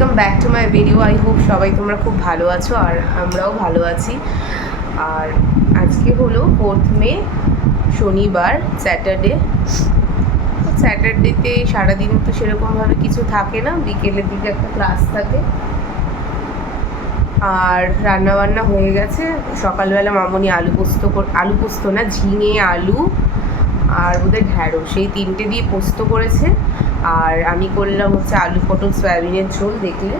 Welcome back to my video. I hope সবাই তোমরা খুব ভালো আছো আর আমরাও ভালো আছি। আর আজকে হলো 4th মে, শনিবার, স্যাটারডেতে সারাদিন তো সেরকমভাবে কিছু থাকে না, বিকেলের দিকে একটা ক্লাস থাকে। আর রান্নাবান্না হয়ে গেছে। সকালবেলা মামনি আলু পোস্ত না, ঝিঙে আলু আর ওদের ঢ্যাঁড়স, সেই তিনটে দিয়ে পোস্ত করেছে। আর আমি করলাম হচ্ছে আলু পটল সয়াবিনের ঝোল। দেখলে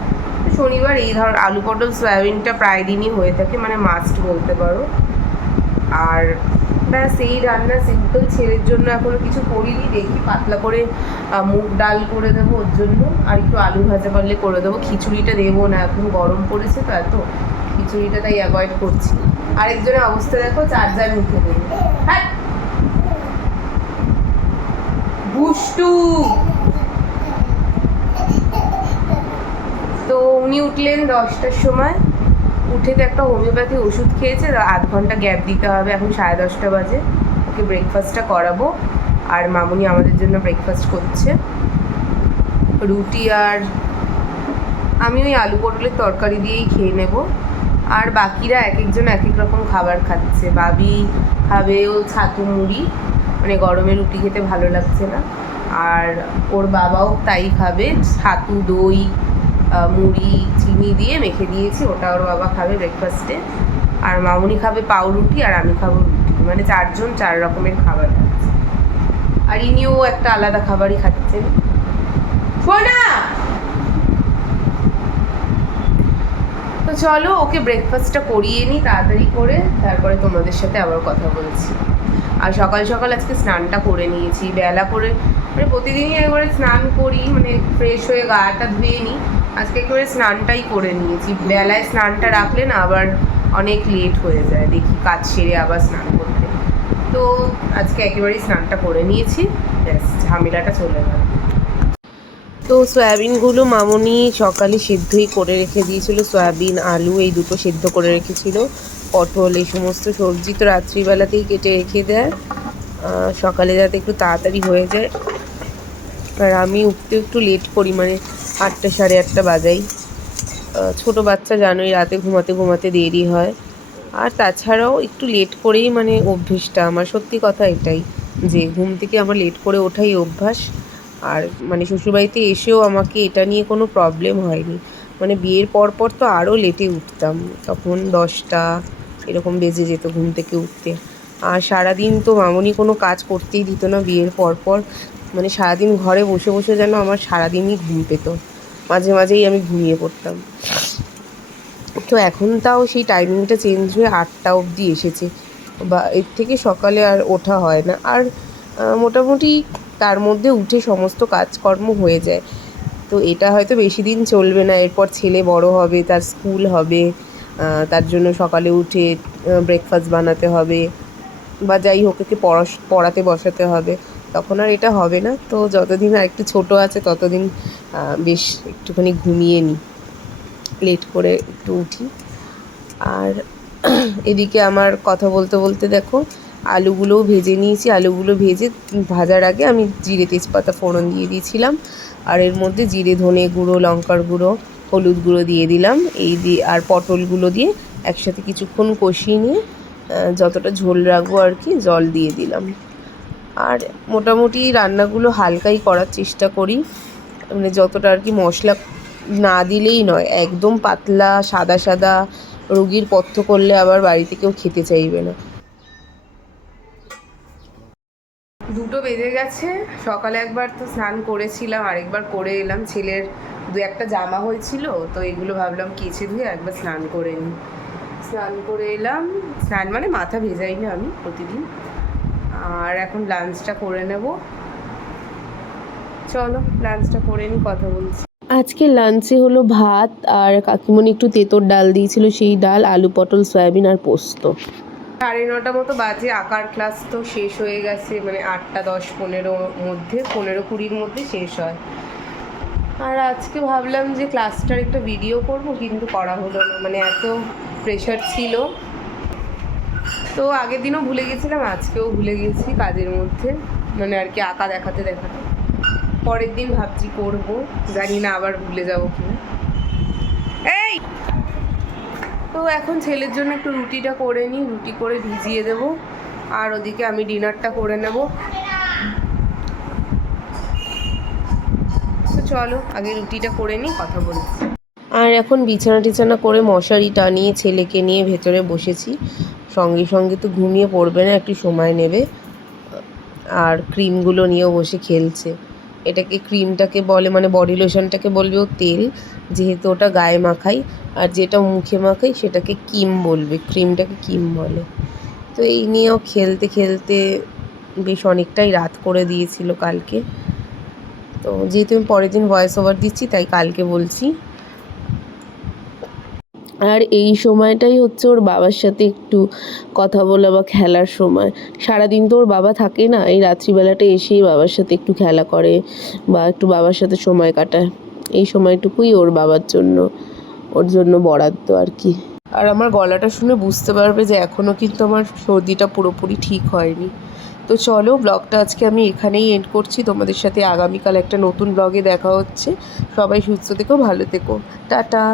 শনিবার এই ধর আলু পটল সয়াবিনটা প্রায় দিনই হয়ে থাকে, মানে মাস্ট বলতে পারো। আর ব্যাস এই রান্না সিম্পল। ছেলের জন্য এখনও কিছু করিনি, দেখি পাতলা করে মুগ ডাল করে দেবো ওর জন্য, আর একটু আলু ভাজা পারলে করে দেবো। খিচুড়িটা দেবো না, এখন গরম পড়েছে তো এত, খিচুড়িটা তাই অ্যাভয়েড করছি। আরেকজনের অবস্থা দেখো, চার্জার মুখে দেবো। হ্যাঁ বুষ্টু। তো উনি উঠলেন 10টার সময়, উঠে তো একটা হোমিওপ্যাথি ওষুধ খেয়েছে, আধ ঘন্টা গ্যাপ দিতে হবে। এখন 10:30 বাজে, ওকে ব্রেকফাস্টটা করাবো। আর মামুনি আমাদের জন্য ব্রেকফাস্ট করছে, রুটি। আর আমি ওই আলু পটলের তরকারি দিয়েই খেয়ে নেব। আর বাকিরা এক একজন এক এক রকম খাবার খাচ্ছে। বাবি খাবে ও ছাতু মুড়ি, মানে গরমে রুটি খেতে ভালো লাগছে না। আর ওর বাবাও তাই খাবে, ছাতু দই মুড়ি চিনি দিয়ে মেখে দিয়েছি, ওটা ওর বাবা খাবে ব্রেকফাস্টে। আর মামুনি খাবে পাউরুটি আর আমি খাবো রুটি, মানে 4জন 4 রকমের খাবার খাচ্ছে। আর ইনিও একটা আলাদা খাবারই খাচ্ছেন। শোনা, তো চলো ওকে ব্রেকফাস্টটা করিয়ে নিই তাড়াতাড়ি করে, তারপরে তোমাদের সাথে আবার কথা বলছি। আর সকাল সকাল আজকে স্নানটা করে নিয়েছি বেলা করে, মানে প্রতিদিনই একবারে স্নান করি, মানে ফ্রেশ হয়ে গাটা ধুয়ে নিই। আজকে একেবারে স্নানটাই করে নিয়েছি। বেলায় স্নানটা রাখলে না আবার অনেক লেট হয়ে যায়, দেখি কাজ সেরে আবার স্নান করতে। তো আজকে একেবারেই স্নানটা করে নিয়েছি, ব্যাস ঝামেলাটা চলে গেল। তো সয়াবিনগুলো মামনি সকালে সিদ্ধই করে রেখে দিয়েছিল, সয়াবিন আলু এই দুটো সিদ্ধ করে রেখেছিল, পটল এই সমস্ত সবজি তো রাত্রিবেলাতেই কেটে রেখে দেয়, সকালে যাতে একটু তাড়াতাড়ি হয়ে যায়। আর আমি উঠতে একটু লেট করি, মানে 8টা 8:30 বাজাই। ছোটো বাচ্চা জানোই, রাতে ঘুমাতে ঘুমাতে দেরি হয়। আর তাছাড়াও একটু লেট করেই মানে অভ্যেসটা আমার, সত্যি কথা এটাই যে ঘুম থেকে আমার লেট করে ওঠাই অভ্যাস। আর মানে শ্বশুরবাড়িতে এসেও আমাকে এটা নিয়ে কোনো প্রবলেম হয়নি, মানে বিয়ের পর পর তো আরও লেটে উঠতাম, তখন 10টা এরকম বেজে যেত ঘুম থেকে উঠতে। আর সারাদিন তো মামনি কোনো কাজ করতেই দিত না বিয়ের পর পর, মানে সারাদিন ঘরে বসে বসে যেন আমার সারাদিনই ঘুম পেত, মাঝে মাঝেই আমি ঘুমিয়ে পড়তাম। তো এখন তাও সেই টাইমিংটা চেঞ্জ হয়ে 8টা অবধি এসেছে, বা এর থেকে সকালে আর ওঠা হয় না। আর মোটামুটি তার মধ্যে উঠে সমস্ত কাজকর্ম হয়ে যায়। তো এটা হয়তো বেশি দিন চলবে না, এরপর ছেলে বড় হবে, তার স্কুল হবে, তার জন্য সকালে উঠে ব্রেকফাস্ট বানাতে হবে, বা যাই হোক একে পড়াতে বসাতে হবে, তখন আর এটা হবে না। তো যতদিন আর একটু ছোটো আছে ততদিন বেশ একটুখানি ঘুমিয়ে নিই, লেট করে একটু উঠি। আর এদিকে আমার কথা বলতে বলতে দেখো আলুগুলোও ভেজে নিয়েছি। আলুগুলো ভাজার আগে আমি জিরে তেজপাতা ফোড়ন দিয়ে দিয়েছিলাম, আর এর মধ্যে জিরে ধনে গুঁড়ো লঙ্কার গুঁড়ো হলুদ গুঁড়ো দিয়ে দিলাম, এই দিয়ে আর পটলগুলো দিয়ে একসাথে কিছুক্ষণ কষিয়ে নিয়ে যতটা ঝোল রাখবো আর কি জল দিয়ে দিলাম। আর মোটামুটি রান্নাগুলো হালকাই করার চেষ্টা করি, মানে যতটা আর কি মশলা না দিলেই নয়, একদম পাতলা সাদা সাদা রুগীর পথ্য করলে আবার বাড়িতে কেউ খেতে চাইবে না। 2টো বেজে গেছে। সকালে একবার তো স্নান করেছিলাম, আরেকবার করে এলাম, ছেলের 2-1টা জামা হয়েছিল, তো এগুলো ভাবলাম কেচে ধুয়ে একবার স্নান করে নিই। স্নান করে এলাম, স্নান মানে মাথা ভেজাই না আমি প্রতিদিন। আর এখন লাঞ্চটা করে নেব, চলো লাঞ্চটা করে নিই, কথা বলছি। আজকে লাঞ্চে হলো ভাত, আর কাকিমণি একটু তেঁতোর ডাল দিয়েছিল, সেই ডাল, আলু পটল সয়াবিন আর পোস্ত। 9:30 মতো বাজে, আঁকার ক্লাস তো শেষ হয়ে গেছে, মানে 8টা 10-15 মধ্যে, 15-20 মধ্যে শেষ হয়। আর আজকে ভাবলাম যে ক্লাসটার একটা ভিডিও করব, কিন্তু করা হলো না, মানে এত প্রেশার ছিল। তো আগের দিনও ভুলে গেছিলাম, আজকেও ভুলে গেছি কাজের মধ্যে, মানে আর কি আঁকা দেখাতে দেখাতে। পরের দিন ভাবছি করব, জানি না আবার ভুলে যাবো কিনা। এই তো এখন ছেলের জন্য একটু রুটিটা করে নিই, রুটি করে ভিজিয়ে দেব, আর ওদিকে আমি ডিনারটা করে নেব। তো চলো আগে রুটিটা করে নিই, কথা বলছি। আর এখন বিছানা টিছানা করে মশারি টানিয়ে ছেলেকে নিয়ে ভেতরে বসেছি। সঙ্গে সঙ্গে তো ঘুমিয়ে পড়বে না, একটু সময় নেবে। আর ক্রিমগুলো নিয়েও বসে খেলছে। এটাকে ক্রিমটাকে বলে, মানে বডি লোশনটাকে বলবে ও তেল, যেহেতু ওটা গায়ে মাখাই, আর যেটা মুখে মাখাই সেটাকে ক্রিম বলবে, ক্রিমটাকে ক্রিম বলে। তো এই নিয়েও খেলতে খেলতে বেশ অনেকটাই রাত করে দিয়েছিল কালকে। তো যেহেতু আমি পরের দিন ভয়েস ওভার দিচ্ছি তাই কালকে বলছি। আর এই সময়টাই হচ্ছে ওর বাবার সাথে একটু কথা বলা বা খেলার সময়। সারাদিন তো ওর বাবা থাকে না, এই রাত্রিবেলাটা এসেই বাবার সাথে একটু খেলা করে বা একটু বাবার সাথে সময় কাটায়। এই সময়টুকুই ওর বাবার জন্য, ওর জন্য বরাদ্দ আর কি। আর আমার গলাটা শুনে বুঝতে পারবে যে এখনও কিন্তু আমার সর্দিটা পুরোপুরি ঠিক হয়নি। তো চলো, ব্লগটা আজকে আমি এখানেই এন্ড করছি। তোমাদের সাথে আগামীকাল একটা নতুন ব্লগে দেখা হচ্ছে। সবাই সুস্থ থেকো, ভালো থেকো, টাটা।